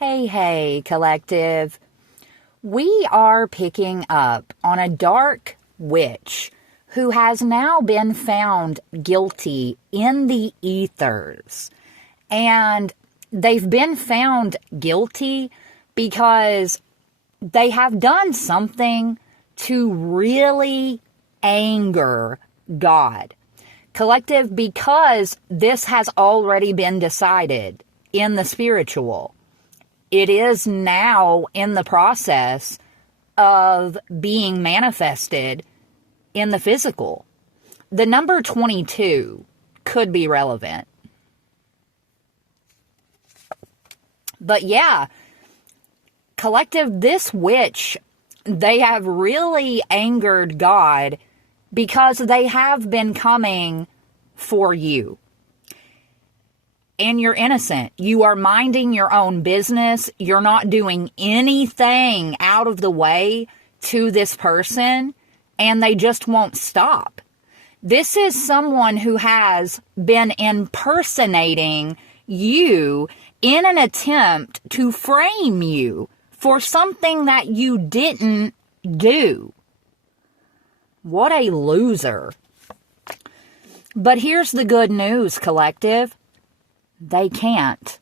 Hey, collective. We are picking up on a dark witch who has now been found guilty in the ethers. And they've been found guilty because they have done something to really anger God. Collective, because this has already been decided in the spiritual. It is now in the process of being manifested in the physical. The number 22 could be relevant. But yeah, collective, this witch, they have really angered God because they have been coming for you. And you're innocent. You are minding your own business. You're not doing anything out of the way to this person, and they just won't stop. This is someone who has been impersonating you in an attempt to frame you for something that you didn't do. What a loser. But here's the good news, collective. They can't.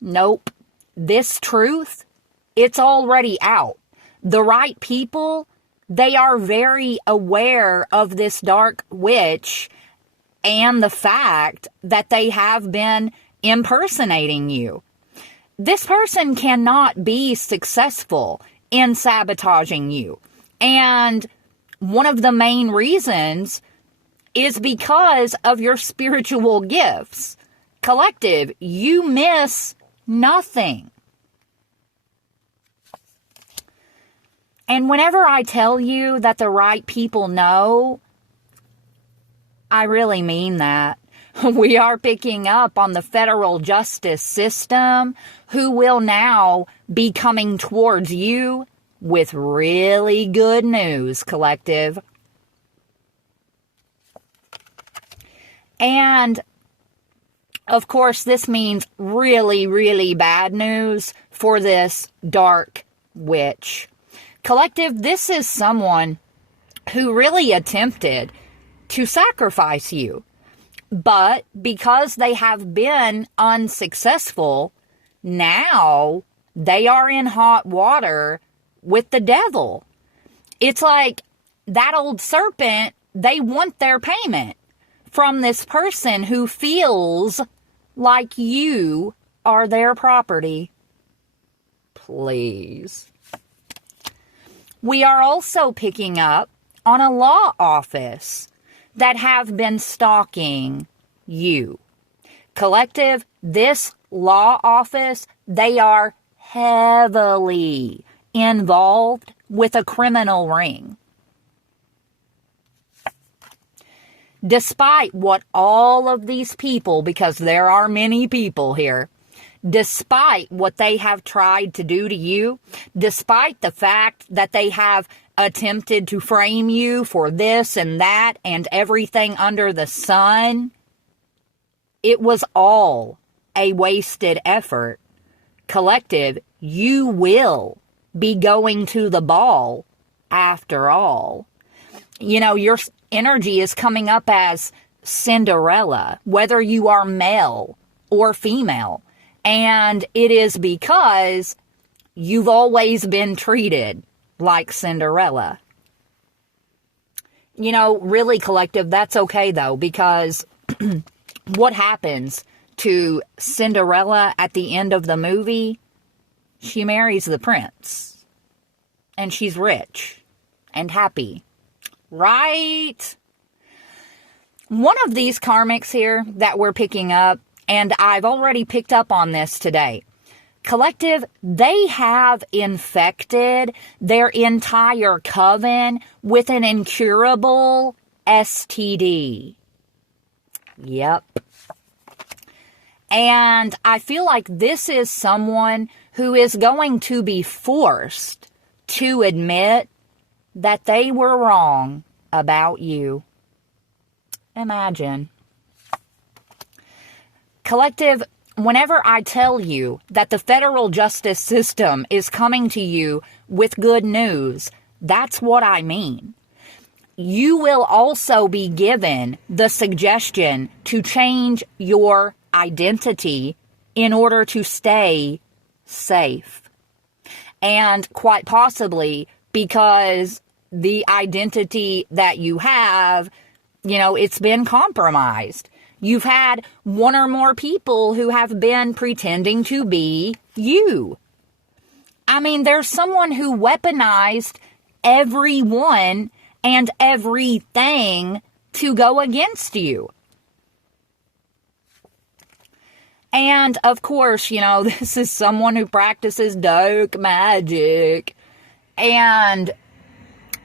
Nope. This truth, it's already out. The right people, they are very aware of this dark witch and the fact that they have been impersonating you. This person cannot be successful in sabotaging you. And one of the main reasons is because of your spiritual gifts. Collective, you miss nothing. And whenever I tell you that the right people know, I really mean that. We are picking up on the federal justice system, who will now be coming towards you with really good news, collective. And of course, this means really, really bad news for this dark witch. Collective, this is someone who really attempted to sacrifice you. But because they have been unsuccessful, now they are in hot water with the devil. It's like that old serpent, they want their payment from this person who feels like you are their property. Please. We are also picking up on a law office that have been stalking you. Collective, this law office, they are heavily involved with a criminal ring. Despite what all of these people, because there are many people here, despite what they have tried to do to you, despite the fact that they have attempted to frame you for this and that and everything under the sun, it was all a wasted effort. Collective, you will be going to the ball after all. You know, your energy is coming up as Cinderella, whether you are male or female. And it is because you've always been treated like Cinderella. You know, really, collective, that's okay though, because what happens to Cinderella at the end of the movie? She marries the prince. And she's rich and happy. Right? One of these karmics here that we're picking up, and I've already picked up on this today. Collective, they have infected their entire coven with an incurable STD. Yep. And I feel like this is someone who is going to be forced to admit that they were wrong about you. Imagine. Collective, whenever I tell you that the federal justice system is coming to you with good news, that's what I mean. You will also be given the suggestion to change your identity in order to stay safe. And quite possibly because the identity that you have, it's been compromised. You've had one or more people who have been pretending to be you. I mean, there's someone who weaponized everyone and everything to go against you. And, of course, this is someone who practices dark magic. And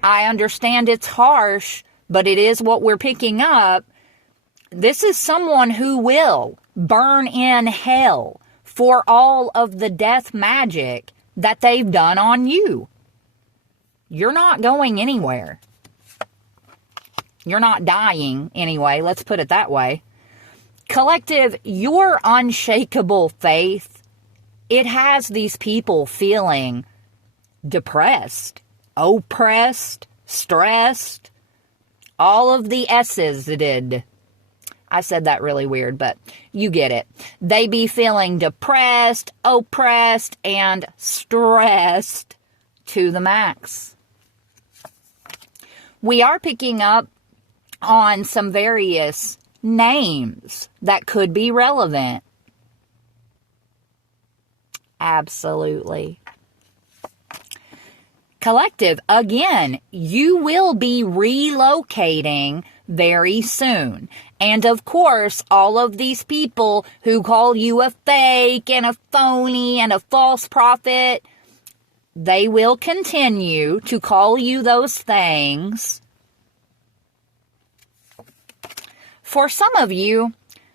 I understand it's harsh, but it is what we're picking up. This is someone who will burn in hell for all of the death magic that they've done on you. You're not going anywhere. You're not dying anyway, let's put it that way. Collective, your unshakable faith, it has these people feeling depressed, oppressed, stressed, all of the S's did. I said that really weird, but you get it. They be feeling depressed, oppressed, and stressed to the max. We are picking up on some various names that could be relevant. Absolutely. Collective, again, you will be relocating very soon. And of course, all of these people who call you a fake and a phony and a false prophet, they will continue to call you those things. For some of you,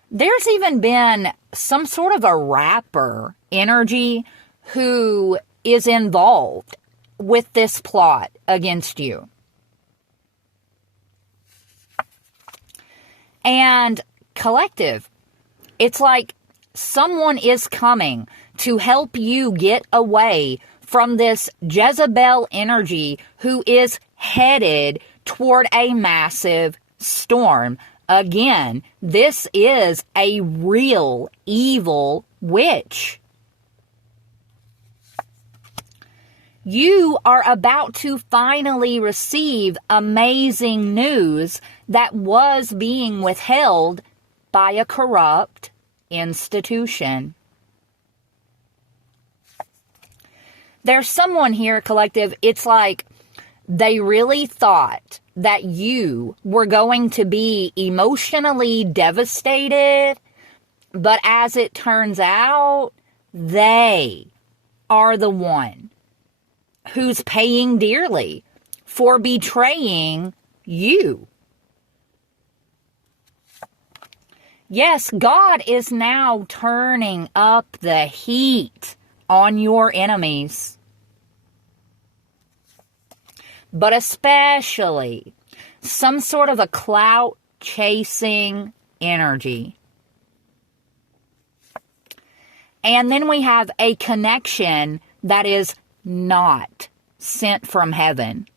there's even been some sort of a rapper energy who is involved with this plot against you. And collective, it's like someone is coming to help you get away from this Jezebel energy who is headed toward a massive storm. Again, this is a real evil witch. You are about to finally receive amazing news that was being withheld by a corrupt institution. There's someone here, collective, it's like they really thought that you were going to be emotionally devastated, but as it turns out, they are the one who's paying dearly for betraying you. Yes, God is now turning up the heat on your enemies. But especially some sort of a clout-chasing energy. And then we have a connection that is not sent from heaven.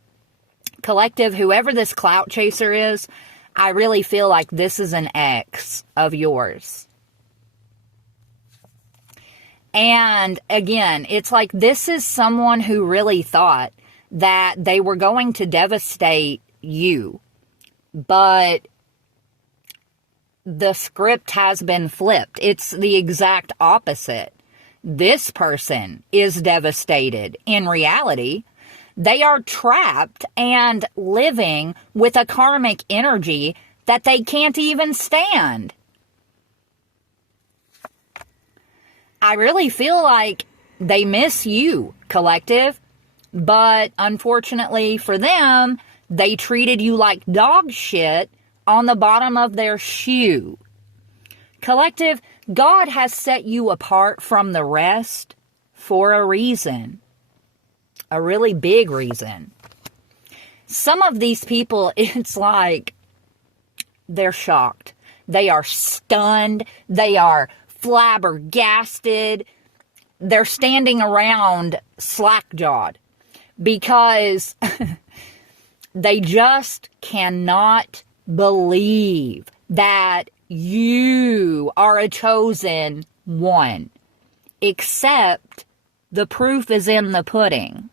Collective, whoever this clout chaser is, I really feel like this is an ex of yours. And again, it's like this is someone who really thought that they were going to devastate you. But the script has been flipped. It's the exact opposite. This person is devastated. In reality, they are trapped and living with a karmic energy that they can't even stand. I really feel like they miss you, collective. But unfortunately for them, they treated you like dog shit on the bottom of their shoe. Collective, God has set you apart from the rest for a reason. A really big reason. Some of these people, it's like they're shocked. They are stunned. They are flabbergasted. They're standing around slack-jawed because they just cannot believe that you are a chosen one. Except the proof is in the pudding,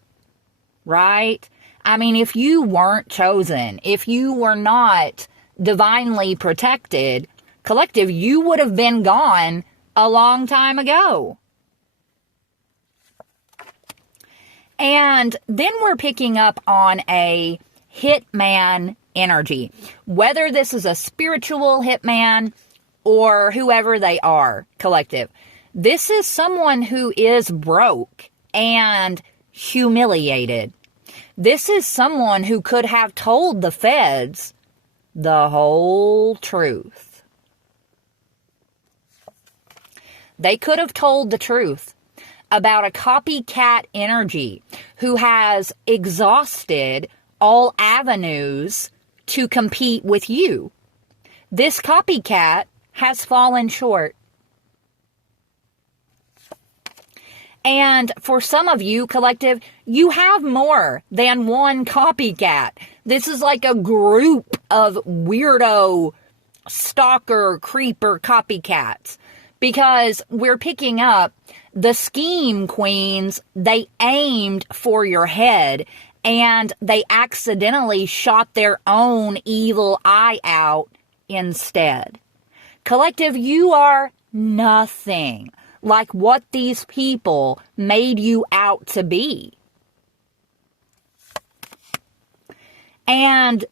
right? I mean, if you weren't chosen, if you were not divinely protected, collective, you would have been gone a long time ago. And then we're picking up on a hitman energy. Whether this is a spiritual hitman or whoever they are, collective. This is someone who is broke and humiliated. This is someone who could have told the feds the whole truth. They could have told the truth about a copycat energy who has exhausted all avenues to compete with you. This copycat has fallen short. And for some of you, collective, you have more than one copycat. This is like a group of weirdo, stalker, creeper copycats. Because we're picking up the scheme queens, they aimed for your head and they accidentally shot their own evil eye out instead. Collective, you are nothing like what these people made you out to be. And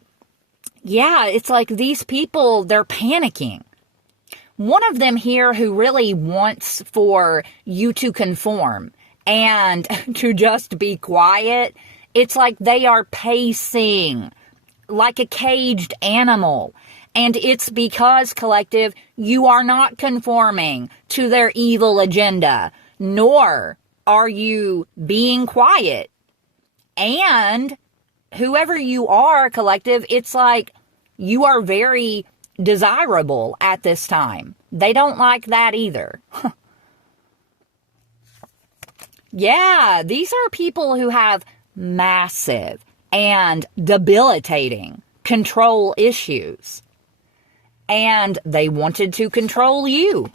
yeah, it's like these people, they're panicking. One of them here who really wants for you to conform and to just be quiet, it's like they are pacing like a caged animal. And it's because, collective, you are not conforming to their evil agenda, nor are you being quiet. And whoever you are, collective, it's like you are very desirable at this time. They don't like that either. Yeah, these are people who have massive and debilitating control issues. And they wanted to control you.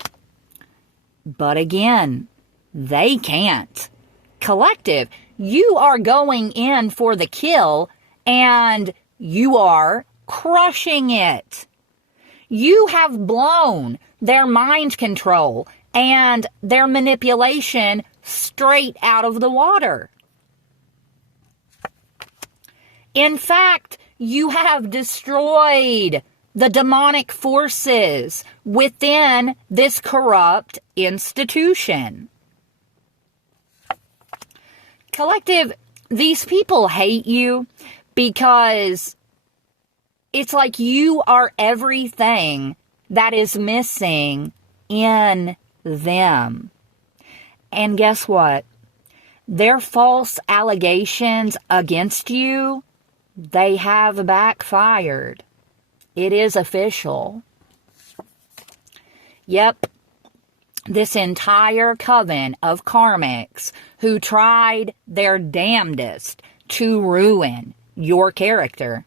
But again, they can't. Collective, you are going in for the kill and you are crushing it. You have blown their mind control and their manipulation straight out of the water. In fact, you have destroyed the demonic forces within this corrupt institution. Collective, these people hate you because it's like you are everything that is missing in them. And guess what? Their false allegations against you, they have backfired. It is official. Yep. This entire coven of karmics who tried their damnedest to ruin your character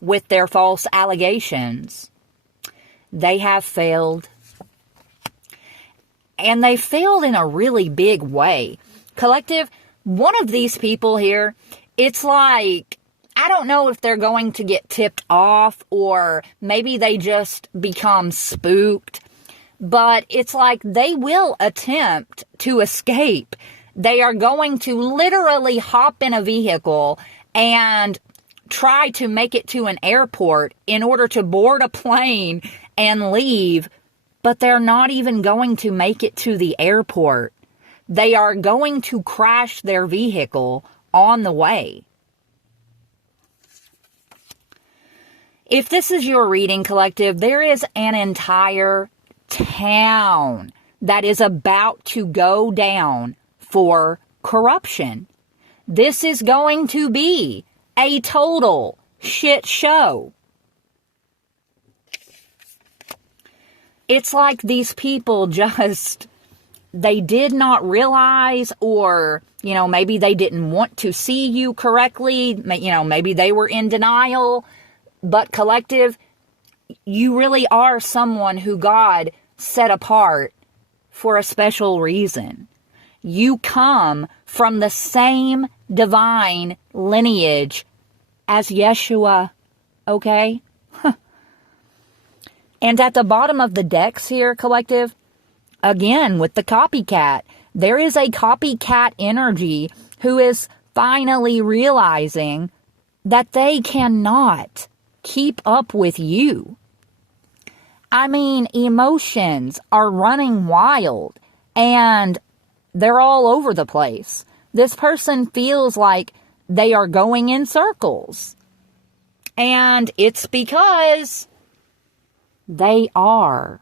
with their false allegations, they have failed. And they failed in a really big way. Collective, one of these people here, it's like, I don't know if they're going to get tipped off or maybe they just become spooked, but it's like they will attempt to escape. They are going to literally hop in a vehicle and try to make it to an airport in order to board a plane and leave, but they're not even going to make it to the airport. They are going to crash their vehicle on the way. If this is your reading, collective, there is an entire town that is about to go down for corruption. This is going to be a total shit show. It's like these people just, they did not realize, or, you know, maybe they didn't want to see you correctly. You know, maybe they were in denial. But collective, you really are someone who God set apart for a special reason. You come from the same divine lineage as Yeshua, okay? And at the bottom of the decks here, collective, again, with the copycat, there is a copycat energy who is finally realizing that they cannot keep up with you. I mean, emotions are running wild and they're all over the place. This person feels like they are going in circles. And it's because they are.